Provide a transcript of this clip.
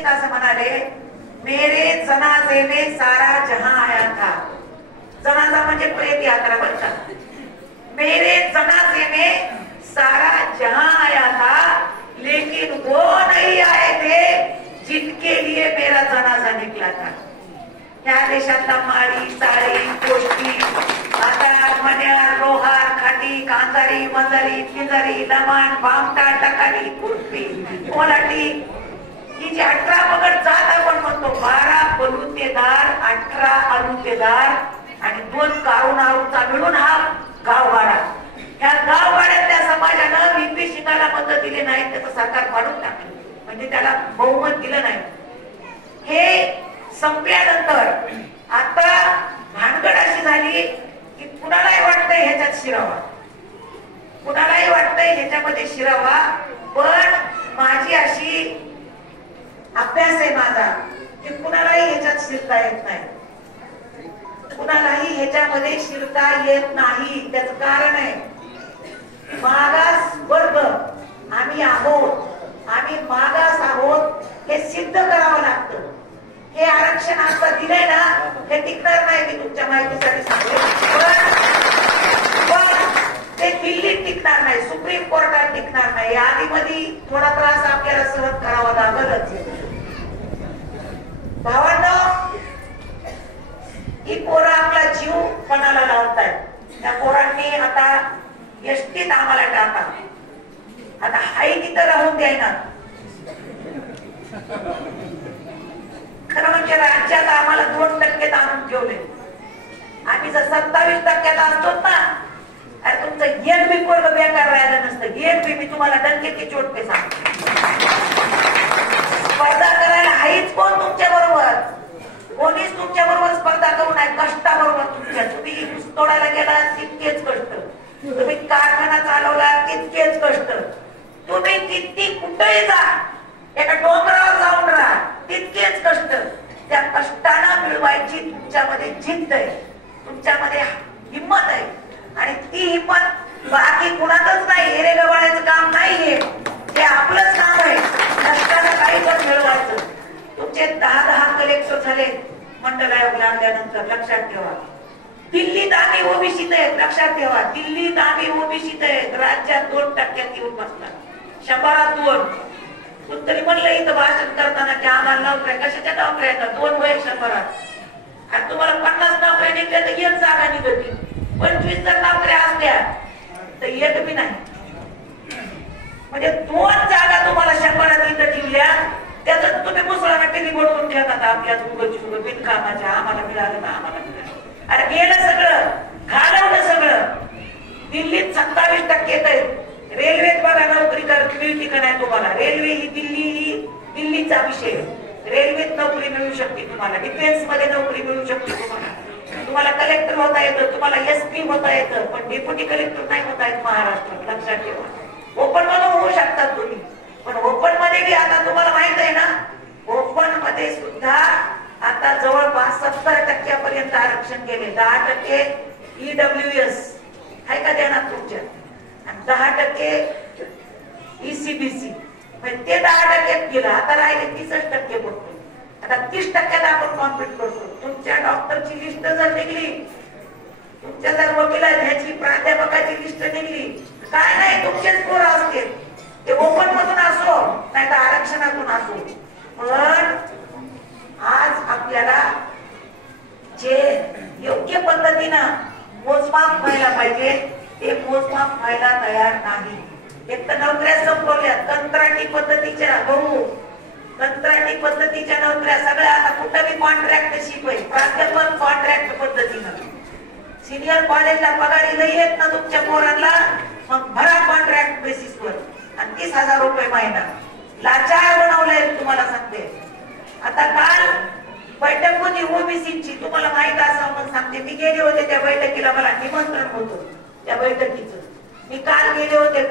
दीक्षित असं म्हणाले, मेरे जनाजे में सारा जहां आया था. जनाजा म्हणजे प्रेत यात्रा म्हणतात. मेरे जनाजे में सारा जहां आया था, लेकिन वो नहीं आए थे जिनके लिए मेरा जनाजा निकला था. या देशातला माळी, साळी, गोष्टी, आधार, मण्यार, लोहार, खाटी, कांजारी, मंजारी, पिंजारी, लमाण, भामटा, टकाली, कुर्पी, कोलाटी, ही जी 18 पगड जात आपण म्हणतो, 12 बलुतेदार, 18 अलुतेदार आणि 2 कारुणारूचा मिळून हा गाववाडा. या गाववाड्यातल्या समाजानं व्हीपी सिंगाला मत दिले नाही, त्याचं सरकार पाडून टाकलं, म्हणजे त्याला बहुमत दिलं नाही. हे संपल्यानंतर आता भानगड अशी झाली की कुणालाही वाटतंय ह्याच्यात शिरावा, कुणालाही वाटतंय ह्याच्यामध्ये शिरावा, पण माझी अशी अभ्यास आहे माझा की कुणालाही ह्याच्यात शिरता येत नाही, कुणालाही ह्याच्यामध्ये शिरता येत नाही. त्याचं कारण आहे, मागास वर्ग आम्ही आहोत, आम्ही मागास आहोत हे सिद्ध करावं लागतं. हे आरक्षण आता दिलंय ना, हे टिकणार नाही. मी तुमच्या माहितीसाठी सांगते, पण ते दिल्लीत टिकणार नाही, सुप्रीम कोर्टात टिकणार नाही. आधीमध्ये थोडा त्रास आपल्याला सहन करावा लागलच. भावांनो, ही पोरं आपला जीव पणाला लावतायत. त्या पोरांनी आता एसटीत आम्हाला टाका, आता हाय तिथं राहून द्यायना. खरं म्हणजे राज्यात आम्हाला 2% आणून ठेवले. आम्ही जर 27% असतो ना, अरे तुमचं एक बी पोरग बेकार राहिलं नसतं. एक बी, मी तुम्हाला डंकेची चोटते सांगते. स्पर्धा करायला हाईच कोण तुमच्या बरोबर? कोणीच तुमच्या बरोबर स्पर्धा करू नये. कष्टाबरोबर तुमच्या, तुम्ही ऊस तोडायला गेला तितकेच कष्ट, तुम्ही कारखाना चालवला तितकेच कष्ट, तुम्ही किती कुठेही जा, एका डोंगरावर जाऊन राहा तितकेच कष्ट. त्या कष्टानं मिळवायची तुमच्यामध्ये जिद्द आहे, तुमच्यामध्ये हिंमत आहे. आणि ती हिंमत बाकी कुणातच नाही. हेरे गवाळ्याचं काम नाही, हे आपलंच काम आहे. कष्टानं काही पण मिळवायचं. तुमचे 10 कलेक्टर झाले मंडल आयोग लागल्यानंतर, लक्षात ठेवा. दिल्लीत आम्ही ओबीसीत आहेत, लक्षात ठेवा. दिल्लीत आम्ही ओबीसीत आहेत. राज्यात 2% येऊन बसतात, 100त 2. कुठतरी म्हणलं इथं भाषण करताना की आम्हाला नोकऱ्या, कशाच्या नोकऱ्या येतात? 2 वय 100. आणि तुम्हाला 50 नोकऱ्या निघल्या तर 1 जागा निघतील. 25 जर नोकऱ्या असल्या तर 1 बी नाही. म्हणजे 2 जागा तुम्हाला 100त इथं ठेवल्या, त्याच्यात तुम्ही मुसळाना टिली बोलवून घेतात आपल्या उगच बिनकामाच्या. आम्हाला मिळालं ना, आम्हाला मिळालं. अरे गेलं सगळं, घालवलं सगळं. दिल्लीत 27% येत आहेत. रेल्वेत बघा नोकरी मिळती का नाही तुम्हाला? रेल्वे ही दिल्लीचा विषय. रेल्वेत नोकरी मिळू शकते तुम्हाला, डिफेन्स मध्ये नोकरी मिळू शकते तुम्हाला, तुम्हाला कलेक्टर होता येतं, तुम्हाला एसपी होता येतं, पण डेप्युटी कलेक्टर नाही होता येत महाराष्ट्रात. लक्षात ठेवा. ओपन मधून होऊ शकतात तुम्ही, पण ओपन मध्ये बी आता तुम्हाला माहित आहे ना, ओपन मध्ये सुद्धा आता जवळपास 70% आरक्षण केले. 10% ईडब्ल्यूएस आहे का देणार तुमच्या, 10% ईसीबीसी, ते 10% केलं. आता राहिले 30% बोलतो. आता 30% आपण कॉम्पिट करतो. तुमच्या डॉक्टरची लिस्ट जर निघली, तुमच्या जर वकील ह्याची प्राध्यापकाची लिस्ट निघली, काय नाही तुमचेच पोरं असते, ते ओपन मधून असो नाही तर आरक्षणातून असो. पण आज आपल्याला जे योग्य पद्धतीनं मोजमाप व्हायला पाहिजे ते मोजमाप व्हायला तयार नाही. एक तर नोकऱ्या संपवल्या, कंत्राटी पद्धतीच्या कंत्राटी पद्धतीच्या नोकऱ्या सगळ्या. आता कुठंही कॉन्ट्रॅक्टशिप आहे, प्राध्यापक कॉन्ट्रॅक्ट पद्धतीनं. सिनियर कॉलेजला पगारी लई येत ना तुमच्या पोरांना, मग भरा कॉन्ट्रॅक्ट बेसिसवर आणि 30,000 रुपये महिना. लाचार बनवलंय तुम्हाला सांगते. आता काल बैठक होती ओबीसीची, तुम्हाला माहित असावं म्हणून सांगते. मी गेले होते त्या बैठकीला, मला निमंत्रण होतं त्या बैठकीचं. मी काल गेले होते.